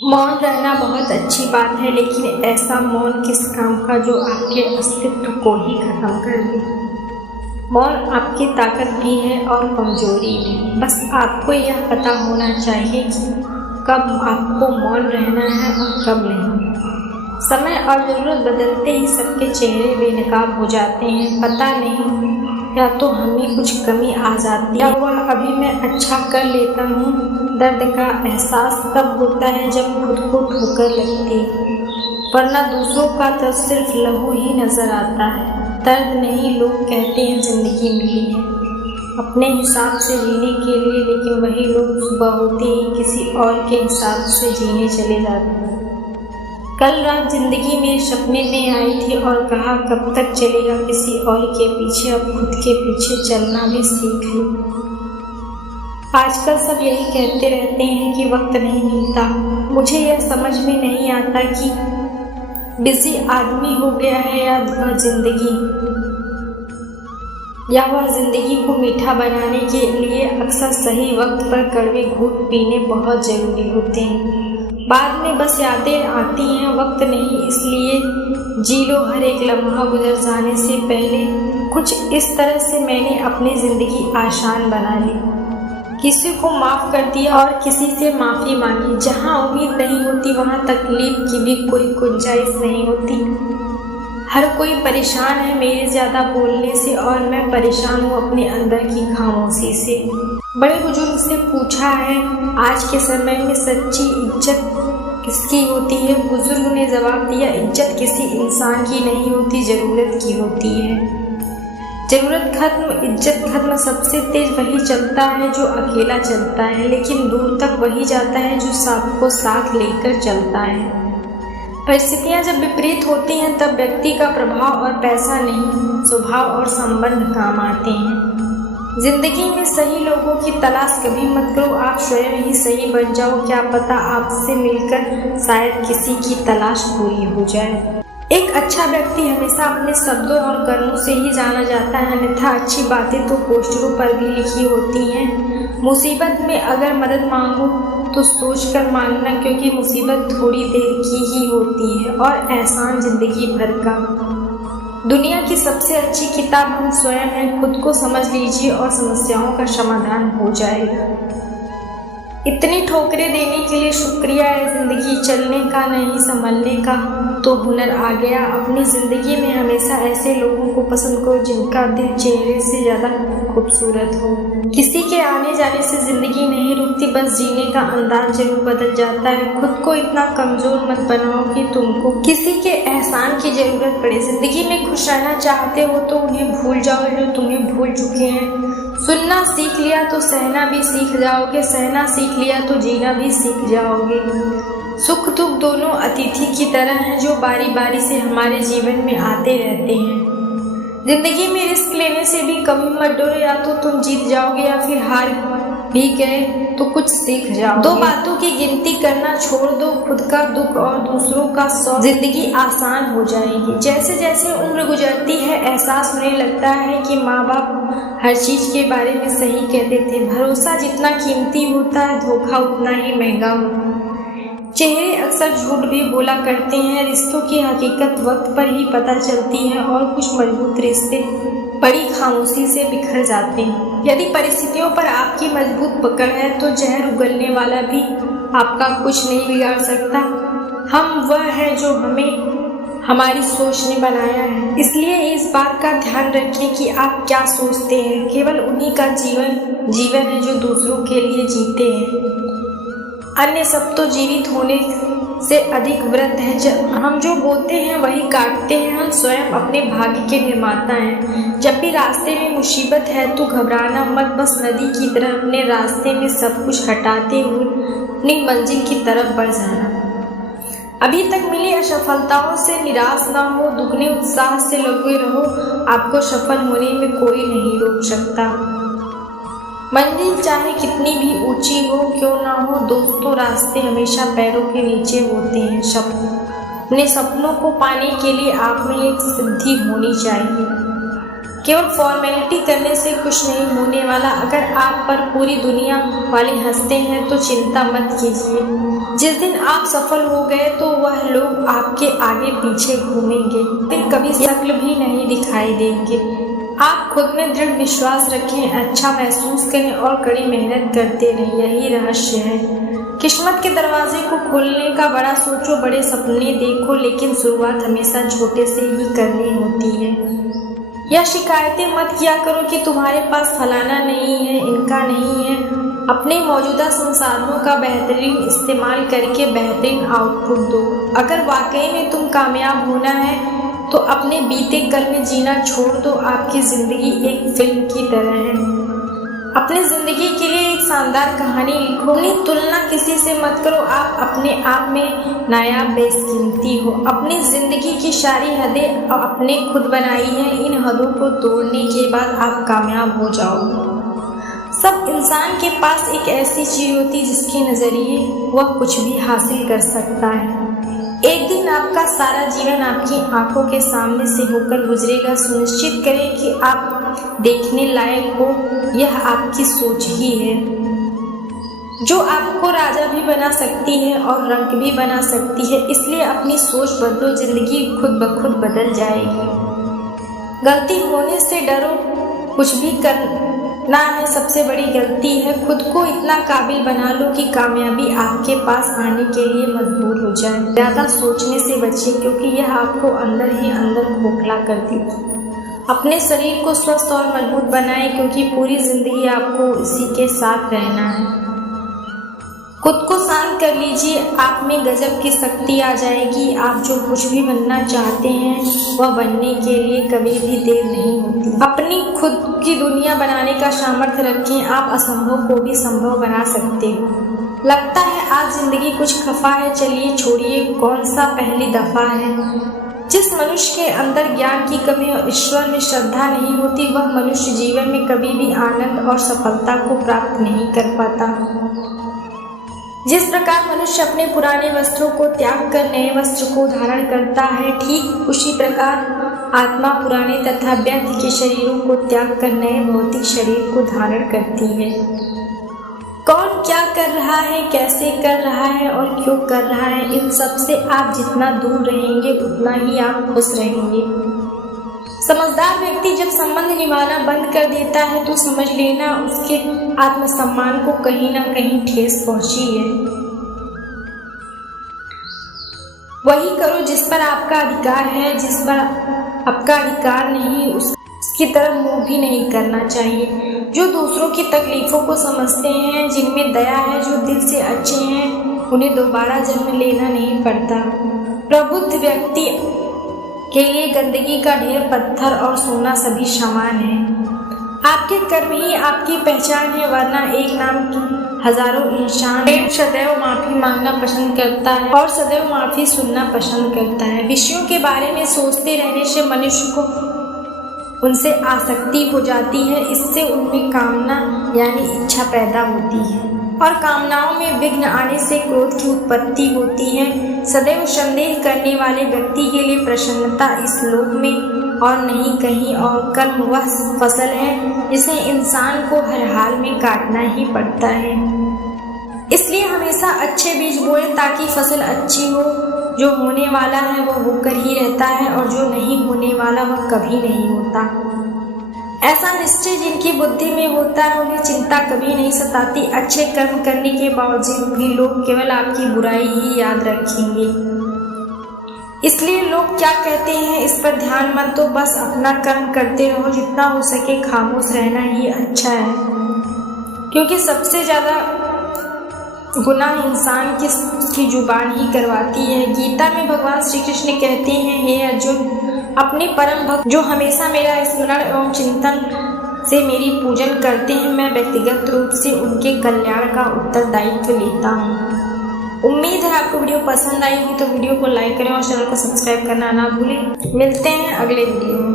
मौन रहना बहुत अच्छी बात है, लेकिन ऐसा मौन किस काम का जो आपके अस्तित्व को ही खत्म कर दे। मौन आपकी ताकत भी है और कमजोरी भी। बस आपको यह पता होना चाहिए कि कब आपको मौन रहना है और कब नहीं। समय और ज़रूरत बदलते ही सबके चेहरे बेनकाब हो जाते हैं। पता नहीं, या तो हमें कुछ कमी आ जाती है या वह अभी मैं अच्छा कर लेता हूँ। दर्द का एहसास तब होता है जब खुद को ठोकर लगती है, वरना दूसरों का तो सिर्फ लहू ही नजर आता है। दर्द नहीं, लोग कहते हैं जिंदगी मिली है अपने हिसाब से जीने के लिए, लेकिन वही लोग सुबह होते ही किसी और के हिसाब से जीने चले जाते हैं। कल रात जिंदगी मेरे सपने में आई थी और कहा कब तक चलेगा किसी और के पीछे, अब खुद के पीछे चलना भी सीख लो। आजकल सब यही कहते रहते हैं कि वक्त नहीं मिलता। मुझे यह समझ में नहीं आता कि बिजी आदमी हो गया है या वह जिंदगी को मीठा बनाने के लिए अक्सर सही वक्त पर कड़वे घूंट पीने बहुत जरूरी होते हैं। बाद में बस यादें आती हैं, वक्त नहीं। इसलिए जी लो हर एक लम्हा, गुजर जाने से पहले। कुछ इस तरह से मैंने अपनी ज़िंदगी आसान बना ली। किसी को माफ़ कर दिया और किसी से माफ़ी मांगी। जहाँ उम्मीद नहीं होती वहाँ तकलीफ की भी कोई गुंजाइश नहीं होती। हर कोई परेशान है मेरे ज़्यादा बोलने से, और मैं परेशान हूँ अपने अंदर की खामोशी से। बड़े बुजुर्ग से पूछा है आज के समय में सच्ची इज्जत किसकी होती है। बुजुर्ग ने जवाब दिया, इज्जत किसी इंसान की नहीं होती, ज़रूरत की होती है। ज़रूरत खत्म, इज्जत खत्म। सबसे तेज वही चलता है जो अकेला चलता है, लेकिन दूर तक वही जाता है जो सबको साथ लेकर चलता है। परिस्थितियाँ जब विपरीत होती हैं तब व्यक्ति का प्रभाव और पैसा नहीं, स्वभाव और संबंध काम आते हैं। जिंदगी में सही लोगों की तलाश कभी मत करो, आप स्वयं ही सही बन जाओ। क्या पता आपसे मिलकर शायद किसी की तलाश पूरी हो जाए। एक अच्छा व्यक्ति हमेशा अपने शब्दों और कर्मों से ही जाना जाता है, अन्यथा अच्छी बातें तो पोस्टरों पर भी लिखी होती हैं। मुसीबत में अगर मदद मांगो तो सोच कर मांगना, क्योंकि मुसीबत थोड़ी देर की ही होती है और एहसान जिंदगी भर का। दुनिया की सबसे अच्छी किताब हम स्वयं हैं। खुद को समझ लीजिए और समस्याओं का समाधान हो जाएगा। इतनी ठोकरें देने के लिए शुक्रिया है। जिंदगी चलने का नहीं, संभलने का तो हुनर आ गया। अपनी ज़िंदगी में हमेशा ऐसे लोगों को पसंद करो जिनका दिल चेहरे से ज़्यादा खूबसूरत हो। किसी के आने जाने से ज़िंदगी नहीं रुकती, बस जीने का अंदाज जरूर बदल जाता है। खुद को इतना कमज़ोर मत बनाओ कि तुमको किसी के एहसान की ज़रूरत पड़े। ज़िंदगी में खुश रहना चाहते हो तो उन्हें भूल जाओ जो तुम्हें भूल चुके हैं। सुनना सीख लिया तो सहना भी सीख जाओगे, सहना सीख लिया तो जीना भी सीख जाओगे। सुख दुख दोनों अतिथि की तरह हैं जो बारी बारी से हमारे जीवन में आते रहते हैं। जिंदगी में रिस्क लेने से भी कभी मत डरो, या तो तुम जीत जाओगे या फिर हार भी गए तो कुछ सीख जाओ। दो बातों की गिनती करना छोड़ दो, खुद का दुख और दूसरों का सौख। जिंदगी आसान हो जाएगी। जैसे जैसे उम्र गुजरती है एहसास होने लगता है कि माँ बाप हर चीज के बारे में सही कहते थे। भरोसा जितना कीमती होता है, धोखा उतना ही महंगा होता है। चेहरे अक्सर झूठ भी बोला करते हैं। रिश्तों की हकीकत वक्त पर ही पता चलती है और कुछ मजबूत रिश्ते बड़ी खामोशी से बिखर जाते हैं। यदि परिस्थितियों पर आपकी मजबूत पकड़ है तो जहर उगलने वाला भी आपका कुछ नहीं बिगाड़ सकता। हम वह है जो हमें हमारी सोच ने बनाया है। इसलिए इस बात का ध्यान रखें कि आप क्या सोचते हैं। केवल उन्हीं का जीवन है जो दूसरों के लिए जीते हैं। अन्य सब तो जीवित होने से अधिक व्रत है। हम जो बोते हैं वही काटते हैं। हम स्वयं अपने भाग्य के निर्माता हैं। जब भी रास्ते में मुसीबत है तो घबराना मत, बस नदी की तरह अपने रास्ते में सब कुछ हटाते हुए अपनी मंजिल की तरफ बढ़ जाना। अभी तक मिली असफलताओं से निराश ना हो, दुगने उत्साह से लगे रहो। आपको सफल होने में कोई नहीं रोक सकता। मंजिल चाहे कितनी भी ऊंची हो क्यों ना हो, दोस्तों रास्ते हमेशा पैरों के नीचे होते हैं। अपने सपनों को पाने के लिए आप में एक सिद्धि होनी चाहिए। केवल फॉर्मेलिटी करने से कुछ नहीं होने वाला। अगर आप पर पूरी दुनिया वाले हंसते हैं तो चिंता मत कीजिए। जिस दिन आप सफल हो गए तो वह लोग आपके आगे पीछे घूमेंगे, फिर कभी शक्ल भी नहीं दिखाई देंगे। आप खुद में दृढ़ विश्वास रखें, अच्छा महसूस करें और कड़ी मेहनत करते रहें, यही रहस्य है। किस्मत के दरवाजे को खोलने का बड़ा सोचो, बड़े सपने देखो, लेकिन शुरुआत हमेशा छोटे से ही करनी होती है। यह शिकायतें मत किया करो कि तुम्हारे पास फलाना नहीं है, इनका नहीं है। अपने मौजूदा संसाधनों का बेहतरीन इस्तेमाल करके बेहतरीन आउटपुट दो। अगर वाकई में तुम कामयाब होना है तो अपने बीते कल में जीना छोड़ दो। आपकी ज़िंदगी एक फिल्म की तरह है। अपनी ज़िंदगी के लिए एक शानदार कहानी लिखो। अपनी तुलना किसी से मत करो। आप अपने आप में नायाब बेशकीमती हो। अपनी ज़िंदगी की सारी हदें आपने खुद बनाई हैं। इन हदों को तोड़ने के बाद आप कामयाब हो जाओगे। सब इंसान के पास एक ऐसी चीज़ होती है जिसके नज़रिए वह कुछ भी हासिल कर सकता है। एक दिन आपका सारा जीवन आपकी आंखों के सामने से होकर गुजरेगा। सुनिश्चित करें कि आप देखने लायक हो। यह आपकी सोच ही है जो आपको राजा भी बना सकती है और रंक भी बना सकती है। इसलिए अपनी सोच बदलो, जिंदगी खुद ब खुद बदल जाएगी। गलती होने से डरो, कुछ भी करना है सबसे बड़ी गलती है। खुद को इतना काबिल बना लो कि कामयाबी आपके पास आने के लिए मजबूर हो जाए। ज़्यादा सोचने से बचिए क्योंकि यह आपको अंदर ही अंदर खोखला कर देगी। अपने शरीर को स्वस्थ और मजबूत बनाएं क्योंकि पूरी जिंदगी आपको इसी के साथ रहना है। खुद को शांत कर लीजिए, आप में गजब की शक्ति आ जाएगी। आप जो कुछ भी बनना चाहते हैं वह बनने के लिए कभी भी देर नहीं होती। अपनी खुद की दुनिया बनाने का सामर्थ्य रखें। आप असंभव को भी संभव बना सकते हो। लगता है आज जिंदगी कुछ खफा है, चलिए छोड़िए, कौन सा पहली दफा है। जिस मनुष्य के अंदर ज्ञान की कमी और ईश्वर में श्रद्धा नहीं होती वह मनुष्य जीवन में कभी भी आनंद और सफलता को प्राप्त नहीं कर पाता। जिस प्रकार मनुष्य अपने पुराने वस्त्रों को त्याग कर नए वस्त्र को धारण करता है, ठीक उसी प्रकार आत्मा पुराने तथा व्यर्थ के शरीरों को त्याग कर नए भौतिक शरीर को धारण करती है। कौन क्या कर रहा है, कैसे कर रहा है और क्यों कर रहा है, इन सब से आप जितना दूर रहेंगे उतना ही आप खुश रहेंगे। समझदार व्यक्ति जब संबंध निभाना बंद कर देता है तो समझ लेना उसके आत्मसम्मान को कहीं ना कहीं ठेस पहुंची है। वही करो जिस पर आपका अधिकार है, जिस पर आपका अधिकार नहीं उसकी तरफ मुंह भी नहीं करना चाहिए। जो दूसरों की तकलीफों को समझते हैं, जिनमें दया है, जो दिल से अच्छे हैं, उन्हें दोबारा जन्म लेना नहीं पड़ता। प्रबुद्ध व्यक्ति के लिए गंदगी का ढेर, पत्थर और सोना सभी समान है। आपके कर्म ही आपकी पहचान है, वरना एक नाम की हजारों इंसान सदैव माफी मांगना पसंद करता है और सदैव माफी सुनना पसंद करता है। विषयों के बारे में सोचते रहने से मनुष्य को उनसे आसक्ति हो जाती है। इससे उनमें कामना यानी इच्छा पैदा होती है और कामनाओं में विघ्न आने से क्रोध की उत्पत्ति होती है। सदैव संदेह करने वाले व्यक्ति के लिए प्रसन्नता इस लोक में और नहीं कहीं और। कर्म वह फसल है जिसे इंसान को हर हाल में काटना ही पड़ता है। इसलिए हमेशा अच्छे बीज बोएं ताकि फसल अच्छी हो। जो होने वाला है वह होकर ही रहता है और जो नहीं होने वाला वह कभी नहीं होता। ऐसा निश्चय जिनकी बुद्धि में होता है उन्हें चिंता कभी नहीं सताती। अच्छे कर्म करने के बावजूद भी लोग केवल आपकी बुराई ही याद रखेंगे। इसलिए लोग क्या कहते हैं इस पर ध्यान मत दो, बस अपना कर्म करते रहो। जितना हो सके खामोश रहना ही अच्छा है, क्योंकि सबसे ज्यादा गुनाह इंसान की जुबान ही करवाती है। गीता में भगवान श्री कृष्ण कहते हैं, हे अर्जुन, अपने परम भक्त जो हमेशा मेरा स्मरण एवं चिंतन से मेरी पूजन करते हैं, मैं व्यक्तिगत रूप से उनके कल्याण का उत्तरदायित्व लेता हूँ। उम्मीद है आपको वीडियो पसंद आई होगी, तो वीडियो को लाइक करें और चैनल को सब्सक्राइब करना ना भूलें। मिलते हैं अगले वीडियो में।